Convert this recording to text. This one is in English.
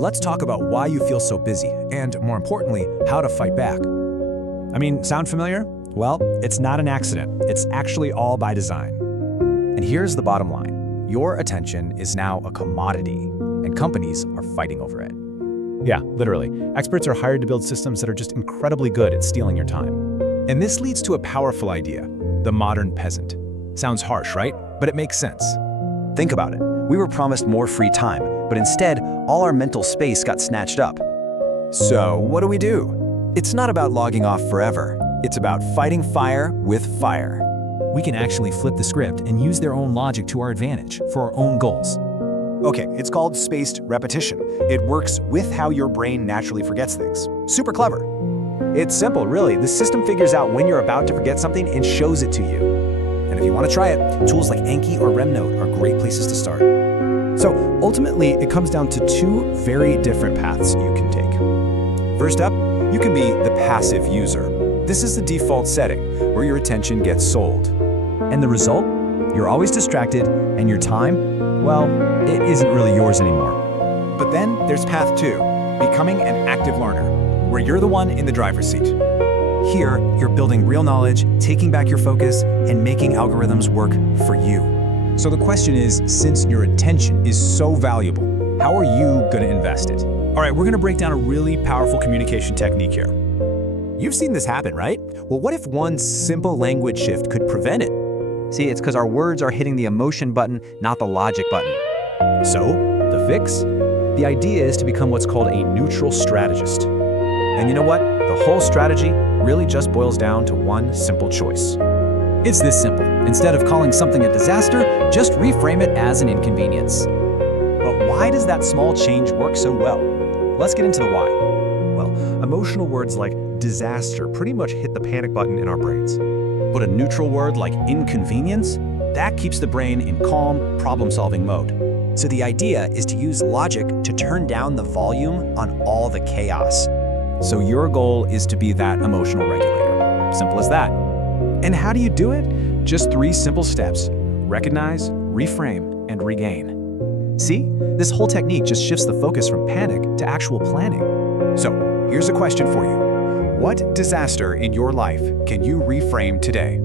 Let's talk about why you feel so busy and, more importantly, how to fight back. Sound familiar? Well, it's not an accident. It's actually all by design. And here's the bottom line. Your attention is now a commodity, and companies are fighting over it. Yeah, literally. Experts are hired to build systems that are just incredibly good at stealing your time. And this leads to a powerful idea, the modern peasant. Sounds harsh, right? But it makes sense. Think about it. We were promised more free time, but instead, all our mental space got snatched up. So, what do? It's not about logging off forever. It's about fighting fire with fire. We can actually flip the script and use their own logic to our advantage for our own goals. Okay, it's called spaced repetition. It works with how your brain naturally forgets things. Super clever. It's simple, really. The system figures out when you're about to forget something and shows it to you. And if you want to try it, tools like Anki or RemNote are great places to start. So ultimately, it comes down to two very different paths you can take. First up, you can be the passive user. This is the default setting, where your attention gets sold. And the result? You're always distracted, and your time, well, it isn't really yours anymore. But then there's path 2, becoming an active learner, where you're the one in the driver's seat. Here, you're building real knowledge, taking back your focus, and making algorithms work for you. So the question is, since your attention is so valuable, how are you going to invest it? All right, we're going to break down a really powerful communication technique here. You've seen this happen, right? Well, what if one simple language shift could prevent it? See, it's because our words are hitting the emotion button, not the logic button. So, the fix? The idea is to become what's called a neutral strategist. And you know what? The whole strategy really just boils down to one simple choice. It's this simple. Instead of calling something a disaster, just reframe it as an inconvenience. But why does that small change work so well? Let's get into the why. Well, emotional words like disaster pretty much hit the panic button in our brains. But a neutral word like inconvenience, that keeps the brain in calm, problem-solving mode. So the idea is to use logic to turn down the volume on all the chaos. So your goal is to be that emotional regulator. Simple as that. And how do you do it? Just 3 simple steps. Recognize, reframe, and regain. See? This whole technique just shifts the focus from panic to actual planning. So, here's a question for you. What disaster in your life can you reframe today?